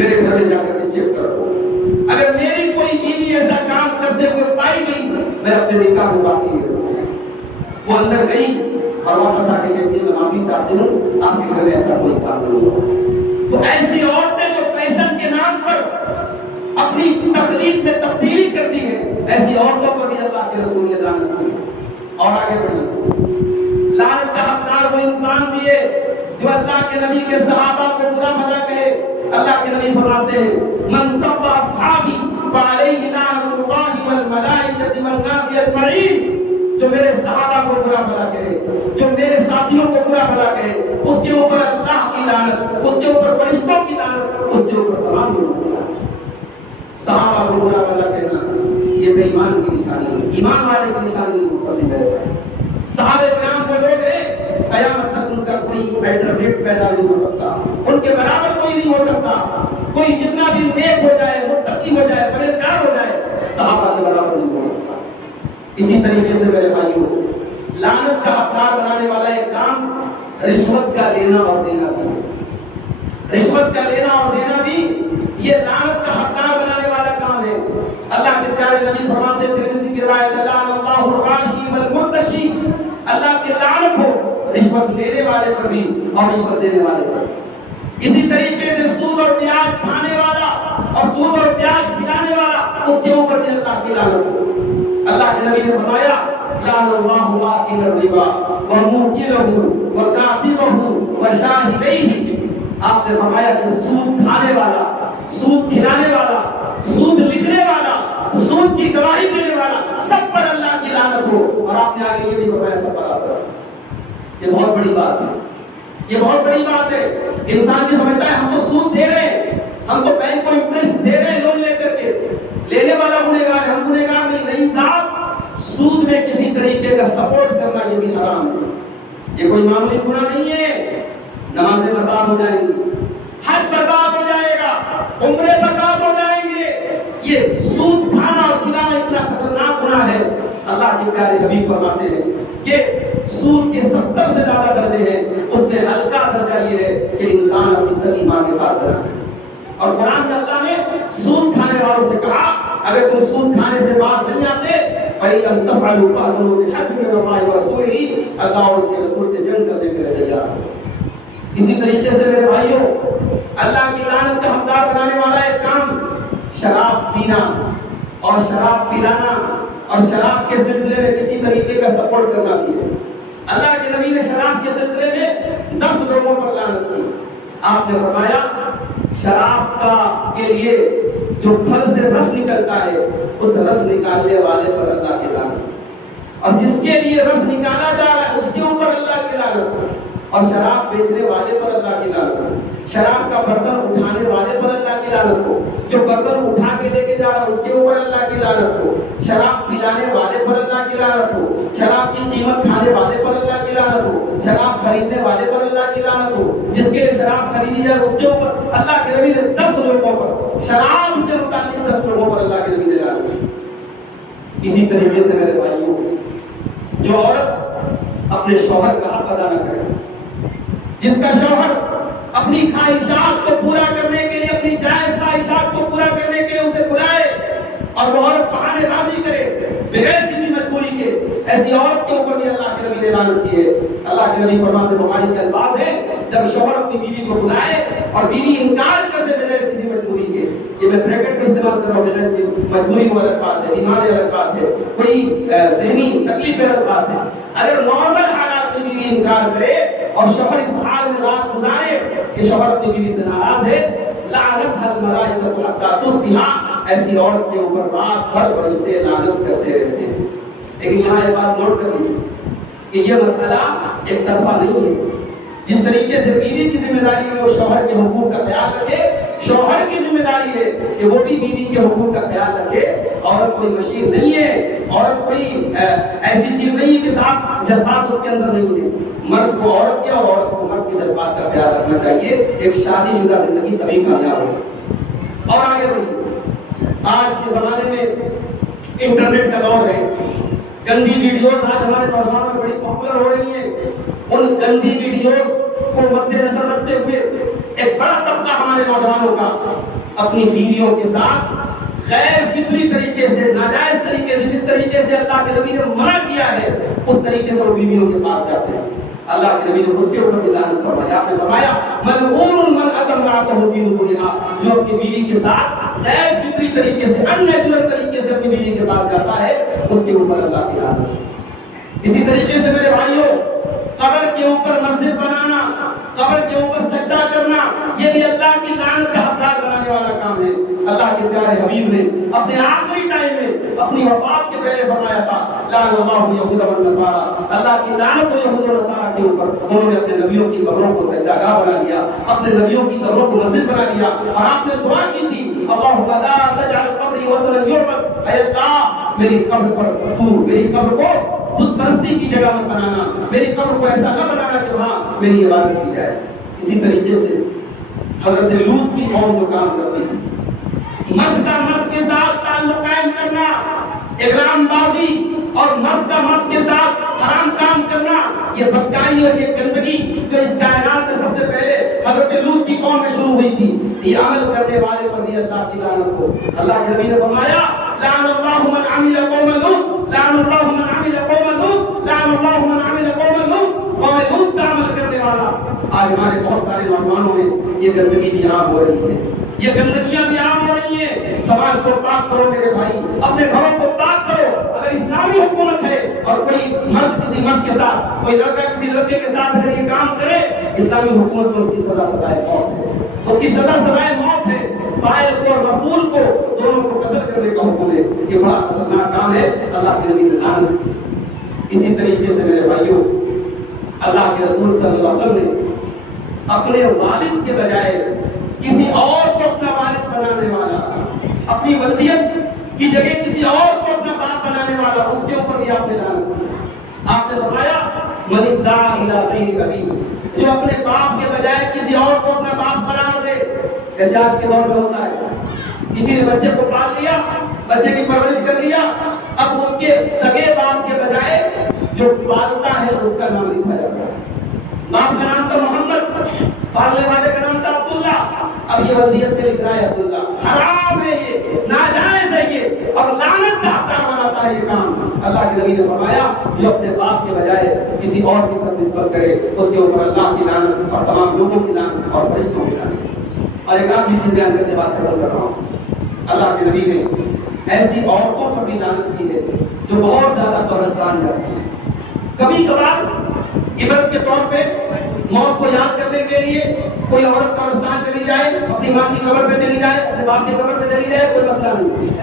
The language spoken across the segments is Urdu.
میرے گھر میں جا کر کے چیک کرو، اگر میری کوئی بیوی ایسا کام کرتے ہوئے پائی گئی میں اپنے نکاح کو باقی نہیں رکھوں گا۔ وہ اندر گئی اور واپس آ کے کہتی ہے میں معافی چاہتی ہوں، آپ کے گھر میں ایسا کوئی کام نہیں ہوگا۔ تو ایسی عورتیں جو فیشن کے نام پر اپنی تقلید میں تبدیلی کرتی ہیں، ایسی عورتوں پر بھی اللہ کے رسول نے لعنت کی۔ اور آگے بڑھیے، لعنت کا حقدار وہ انسان بھی ہے جو اللہ کے نبی کے صحابہ کو برا بھلا کہے۔ اللہ کے نبی فرماتے ہیں من سب اصحابی فعلیہ لعنت اللہ والملائکۃ والناس اجمعین، جو میرے صحابہ کو برا بھلا کہے، جو میرے ساتھیوں کو برا بھلا کہے، اس کے اوپر اللہ کی لعنت، اس کے اوپر فرشتوں کی لعنت، اس کے اوپر تمام لوگوں کی لعنت۔ صحابہ کو برا بھلا کہنا یہ بے ایمان کی نشانی ہے، ایمان والے کی نشانی نہیں مصدق ہے۔ صحابہ کرام وہ لوگ ہیں قیامت تک ان کا کوئی الٹرنیٹ پیدا نہیں ہو سکتا، ان کے برابر کوئی نہیں ہو سکتا۔ کوئی جتنا بھی نیک ہو جائے، متقی ہو جائے، پرہیزگار ہو جائے، صحابہ کے برابر نہیں ہو سکتا۔ اسی طریقے سے میرے بھائیوں، لعنت کا حقدار بنانے والا ایک کام رشوت کا لینا اور دینا بھی ہے۔ رشوت کا لینا اور دینا بھی یہ لعنت کا حقدار بنانے والا کام ہے۔ اللہ کے پیارے نبی فرماتے ہیں ترمذی کی روایت ہے لعن اللہ الراشی والمرتشی، اللہ کی لعنت ہو رشوت لینے والے پر بھی اور رشوت دینے والے پر۔ اسی طریقے سے سود اور پیاز کھانے والا اور سود اور پیاز کھلانے والا، اس کے اوپر بھی اللہ کی لعنت ہو۔ اللہ کے نبی نے فرمایا لعن اللہ واکل الربا وموکلہ وکاتبہ وشاہدیہ، آپ نے فرمایا کہ سود کھانے والا، سود کھلانے والا، سود لکھنے والا، سود کی گواہی دینے والا، سب پر اللہ کی لعنت ہو۔ اور آپ نے آگے یہ بھی فرمایا سب پر آپ پر۔ یہ بہت بڑی بات ہے، یہ بہت بڑی بات ہے۔ انسان کی سمجھتا ہے ہم تو سود دے رہے ہیں، ہم تو بینک کو انٹرسٹ دے رہے ہیں لون لے کر کے، لینے والا گنہگار ہے، ہم گنہگار نہیں صاحب، سود میں کسی طریقے کا سپورٹ کرنا یہ بھی حرام ہے۔ یہ کوئی معمولی گناہ نہیں ہے۔ نمازیں برباد ہو جائیں گی، حج برباد ہو جائے گا، عمرے برباد ہو جائیں گے۔ یہ سود کھانا اور کھلانا اتنا خطرناک گناہ ہے، اللہ کے پیارے حبیب فرماتے ہیں کہ سود کے 70 سے زیادہ درجے ہیں، اس میں ہلکا درجہ یہ ہے کہ انسان اپنی سگی ماں کے ساتھ رہے۔ اور قرآن میں اللہ نے سود کھانے والوں سے کہا اگر تم سود کھانے سے باز نہیں آتے فَإِلَّمْ تَفْعَلُوا فَأْذَنُوا بِحَرْبٍ مِّنَ اللَّهِ وَرَسُولِهِ، اللہ اور اس کے رسول سے جنگ کرنے کے لیے تیار ہے۔ اسی طریقے سے میرے بھائیوں، اللہ کی لعنت کا حقدار بنانے والا ایک کام شراب پینا اور شراب پلانا اور شراب کے سلسلے میں کسی طریقے کا سپورٹ کرنا بھی ہے۔ اللہ کے نبی نے شراب کے سلسلے میں 10 لوگوں پر لعنت کی۔ آپ نے فرمایا شراب کا کے لیے جو پھل سے رس نکلتا ہے اس رس نکالنے والے پر اللہ کی لعنت، اور جس کے لیے رس نکالا جا رہا ہے اس کے اوپر اللہ کی لعنت، اور شراب بیچنے والے پر اللہ کی لعنت ہو، شراب کا برتن اٹھانے والے پر اللہ کی لعنت ہو، جو برتن اٹھا کے لے کے جا رہا ہے اس کے اوپر اللہ کی لعنت ہو، شراب پلانے والے پر اللہ کی لعنت ہو، شراب کی قیمت کھانے والے پر اللہ کی لعنت ہو، شراب خریدنے والے پر اللہ کی لعنت ہو، جس کے لیے شراب خریدی جائے اس کے اوپر اللہ کے نبی نے 10 لوگوں پر، شراب سے متعلق 10 لوگوں پر اللہ کے نبی نے لعنت کی۔ اسی طریقے سے میرے بھائیوں، جو عورت اپنے شوہر کا حق ادا نہ کرے، جس کا شوہر اپنی خواہشات کو پورا کرنے کے لیے، اپنی جائز خواہشات کو پورا کرنے کے لیے اسے بلائے اور وہ عورت بہانے بازی کرے بغیر کسی مجبوری کے، ایسی عورت کے اوپر بھی اللہ کے نبی نے لعنت کی ہے۔ اللہ کے نبی فرماتے ہیں، بخاری کے الفاظ ہیں، جب شوہر اپنی بیوی کو بلائے اور بیوی انکار کر دے بغیر کسی مجبوری کے، یہ میں بریکٹ میں استعمال کر رہا ہوں، بغیر مجبوری وہ الگ بات ہے، بیماری الگ بات ہے، کوئی ذہنی تکلیف الگ بات ہے۔ اگر نارمل حالات میں بیوی انکار کرے اور شوہر اس حال میں رات گزارے کہ شوہر اپنی بیوی سے ناراض ہے، لعنتھا الملائکۃ حتی تصبح، ایسی عورت کے اوپر رات بھر فرشتے لعنت کرتے رہتے ہیں۔ لیکن یہاں یہ بات نوٹ کر لیجیے کہ یہ مسئلہ ایک طرفہ نہیں ہے۔ جس طریقے سے بیوی کی ذمہ داری ہے وہ شوہر کے حقوق کا خیال رکھے، شوہر کی ذمہ داری ہے کہ وہ بھی بیوی کے حقوق کا خیال رکھے۔ عورت کوئی مشین نہیں ہے، عورت کوئی ایسی چیز نہیں ہے کہ صاحب جذبات اس کے اندر نہیں ہے۔ مرد کو عورت کے اور عورت کو مرد کے جذبات کا خیال رکھنا چاہیے، ایک شادی شدہ زندگی تبھی کامیاب ہو سکتی۔ اور آگے بڑھیے، آج کے زمانے میں انٹرنیٹ کا دور ہے، گندی ویڈیوز آج ہمارے نوجوانوں میں بڑی پاپولر ہو رہی ہیں۔ ان گندی ویڈیوز کو مد نظر رکھتے ہوئے ایک بڑا طبقہ ہمارے نوجوانوں کا اپنی بیویوں کے ساتھ غیر فطری طریقے سے، ناجائز طریقے سے، جس طریقے سے اللہ کے نبی نے منع کیا ہے اس طریقے سے وہ بیویوں کے پاس جاتے ہیں، اللہ کے نبی نے اس کے اوپر لعنت فرمایا۔ آپ نے فرمایا ملعون من اتى امرأته في نبورها، جو اپنی بیوی کے ساتھ غیر فطری طریقے سے، ان نیچرل طریقے سے اپنی بیوی کے پاس جاتا ہے اس کے اوپر اللہ کی لعنت۔ اسی طریقے سے میرے بھائیوں، قبر کے اوپر مسجد بنانا، قبر کے اوپر سجدہ کرنا، یہ بھی اللہ کی لعنت کا حقدار بنانے والا کام ہے۔ اللہ کے پیارے حبیب نے اپنے آخری ٹائم میں اپنی وفات کے پہلے فرمایا تھا لعن اللہ یہود والنصارى، اللہ کی لعنت ہو یہود و نصارہ کے اوپر۔ انہوں نے اپنے نبیوں کی قبروں کو سجدہ گاہ بنا لیا، اپنے نبیوں کی قبروں کو مسجد بنا لیا، اور آپ نے دعا کی تھی اللہم لا تجعل قبری وثنا یعبد، اے اللہ میری قبر پر تو میری قبر کو بت پرستی کی جگہ مت بنانا، میری قبر کو ایسا نہ بنانا کہ وہاں میری عبادت کی جائے۔ اسی طریقے سے حضرت لوط کی قوم جو کام کرتی تھی، مرد کا مرد کے ساتھ تعلق قائم کرنا، احرام بازی اور مرد کا مرد کے ساتھ حرام کام کرنا، یہ بدکاری اور یہ گندگی جو اس کائنات میں سب سے پہلے حضرت لوط کی قوم میں شروع ہوئی تھی، یہ عمل کرنے والے پر بھی اللہ کی لعنت ہو۔ اللہ کے نبی نے فرمایا لعن اللہ من عمل قوم لوط، لعن اللہ من عمل قوم لوط، لعن اللہ من عمل قوم لوط، قوم لوط کا عمل کرنے والا۔ آج ہمارے بہت سارے نوجوانوں میں یہ گندگی بھی عام ہو رہی ہے، یہ گندگیاں بھی عام ہو رہی ہیں۔ سماج کو پاک کرو میرے بھائی، اپنے گھروں کو پاک کرو۔ اگر اسلامی حکومت ہے اور کوئی مرد کسی مرد کے ساتھ، کوئی لڑکا کسی لڑکے کے ساتھ اگر یہ کام کرے، اسلامی حکومت میں اس کی سزا سزائے موت ہے، اس کی سزا سزائے موت ہے۔ فاعل کو اور مفعول کو دونوں کو قتل کرنے کا حکم ہے، یہ بڑا خطرناک کام ہے، اللہ کے نبی نے لعنت کی۔ اسی طریقے سے میرے بھائیوں، اللہ کے رسول صلی اللہ علیہ وسلم نے اپنے والد کے بجائے کسی اور کو اپنا والد بنانے والا، اپنی ولدیت کی جگہ کسی اور کو اپنا باپ بنانے والا، اس کے اوپر بھی آپ نے لعنت کی۔ آپ نے فرمایا من ادعى الى غیر ابیہ، جو اپنے باپ کے بجائے کسی اور کو اپنا باپ قرار دے، جیسے آج کے دور میں ہوتا ہے، کسی نے بچے کو پال لیا، بچے کی پرورش کر لیا، اب اس کے سگے باپ کے بجائے جو پالتا ہے اس کا نام لکھا جاتا ہے۔ باپ کا نام تھا محمد، پالنے والے کا نام تھا عبداللہ، اب یہ ولدیت میں لکھ رہا ہے عبداللہ۔ حرام ہے یہ، ناجائز ہے یہ، اور لعنت کا حقدار بناتا ہے یہ کام۔ اللہ کے نبی نے فرمایا جو اپنے باپ کے بجائے کسی اور کی طرف نسبت کرے اس کے اوپر اللہ کی لعنت اور تمام لوگوں کی لعنت اور فرشتوں کی لعنت۔ اور ایک آخری چیز بیان کرنے بات ختم کر رہا ہوں، اللہ کے نبی نے ایسی عورتوں پر بھی لعنت کی ہے جو بہت زیادہ قبرستان جاتی ہیں۔ کبھی کبھار عبرت کے طور پہ موت کو یاد کرنے کے لیے کوئی عورت قبرستان چلی جائے، اپنی ماں کی قبر پہ چلی جائے، اپنے باپ کی قبر پہ چلی جائے، کوئی مسئلہ نہیں،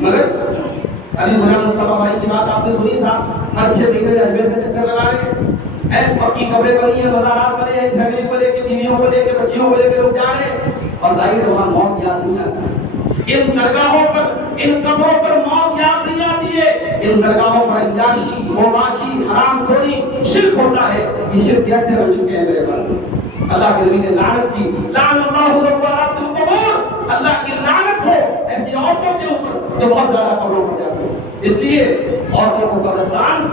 مگر علی غلام مصطفیٰ بھائی کی بات آپ نے سنی صاحب، ہر 6 مہینے میں اجمیر کا چکر لگا رہے ہیں، پکی قبریں بنی ہیں، مزارات بنے ہیں، فیملی کو لے کے، بیویوں کو لے کے، بچیوں کو لے کے لوگ جا رہے ہیں، اور ظاہر ہے وہاں موت یاد نہیں آتی۔ ان درگاہوں پر، ان قبروں پر موت یاد نہیں آتی ہے، ان درگاہوں پر عیاشی، مواشی، حرام خوری، شرک ہوتا ہے۔ یہ شرک گہرے بن چکے ہیں میرے بھائی۔ اللہ کے نبی نے لعنت کی، لعن اللہ زوارات القبور، اللہ کی لعنت ہو ایسی عورتوں کے اوپر جو بہت زیادہ قبروں پر جاتی ہیں۔ اس لیے عورتوں کو قبرستان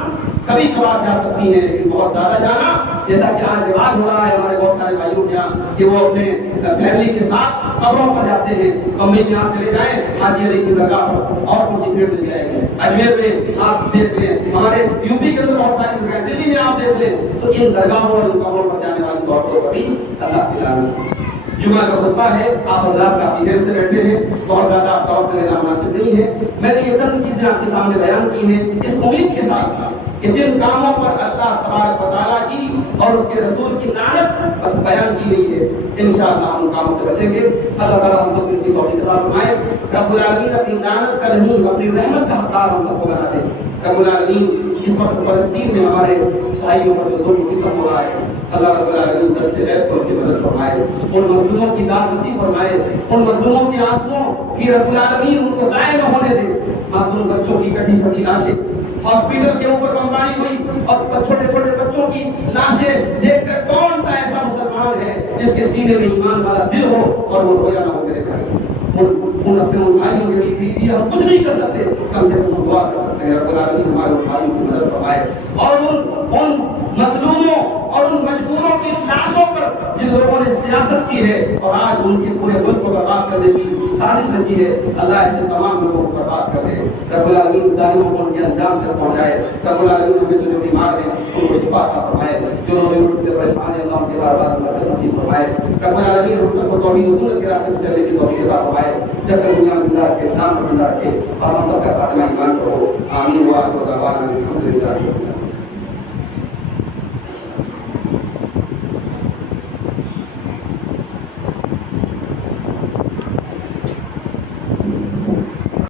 کبھی کبھار جا سکتی ہیں، لیکن بہت زیادہ جانا، جیسا کہ آج رواج ہو رہا ہے ہمارے بہت سارے بھائیوں کے یہاں کہ وہ اپنے فیملی کے ساتھ قبروں پر جاتے ہیں۔ بمبئی میں آپ چلے جائیں، حاجی علی کی درگاہ پر عورتوں کی بھیڑ مل جائے گی، اجمیر میں آپ دیکھ لیں، ہمارے یوپی کے اندر بہت ساری جگہیں، دلی میں آپ دیکھ لیں، تو ان درگاہوں اور ان قبروں پر جانے والی عورتوں پر بھی اللہ کی لعنت۔ جمعہ کا خطبہ ہے، آپ حضرات کافی دیر سے بیٹھے ہیں، بہت زیادہ آپ کا وقت لینا مناسب نہیں ہے، میں نے یہ چند چیزیں آپ کے سامنے بیان کی ہیں اس امید کے ساتھ کہ جن کاموں پر اللہ تبارک و تعالیٰ کی اور اس کے رسول کی لعنت بیان کی گئی ہے، انشاءاللہ ہم ان کاموں سے بچیں گے۔ اللہ تعالیٰ ہم سب کو اس کی توفیق عطا فرمائے۔ رب العالمین اپنی لعنت کا نہیں، اپنی رحمت کا حقدار ہم سب کو بنا دے۔ رب العالمین اس وقت فلسطین میں ہمارے بھائیوں پر جو ظلم ستم ہو رہا ہے، اللہ رب العالمین دست غیب سے ان کی مدد فرمائے، ان مظلوموں کی داد نصیب فرمائے، ان مظلوموں کے آنسوؤں کی رب العالمین ان کو ضائع نہ ہونے دے۔ معصوم بچوں کی کٹی پھٹی لاشیں، ہاسپٹل کے اوپر بمباری ہوئی اور چھوٹے چھوٹے بچوں کی لاشیں دیکھ کر کون سا ایسا مسلمان ہے جس کے سینے میں ایمان والا دل ہو اور وہ رویا نہ ہو میرے بھائی۔ ان اپنے ان بھائیوں کے لیے ہم کچھ نہیں کر سکتے، کم سے کم دعا کر سکتے ہیں رب العالمین ہمارے ان بھائیوں کی مدد فرمائے اور ان مظلوموں اور ان مجبوروں کی لاشوں پر جن لوگوں نے سیاست کی ہے اور آج ان کے پورے ملک کو برباد کرنے کی سازش رچی ہے، اللہ ایسے تمام لوگوں کو برباد کر دے۔ رب العالمین ظالموں کو ان کے انجام تک پہنچائے۔ رب العالمین ہمیں سے جو بیمار ہیں ان کو شفا عطا فرمائے، جو ضرورت سے پریشان ہیں اللہ ان کے بار مدد نصیب فرمائے۔ رب العالمین ہم سب کو توحید و سنت کے راستے پر چلنے کی توفیق عطا فرمائے، جب تک دنیا میں زندہ رکھے، اسلام کو زندہ رکھے، اور ہم سب کا خاتمہ ایمان کو ہو۔ آمین۔ وآخر دعوانا الحمد للہ۔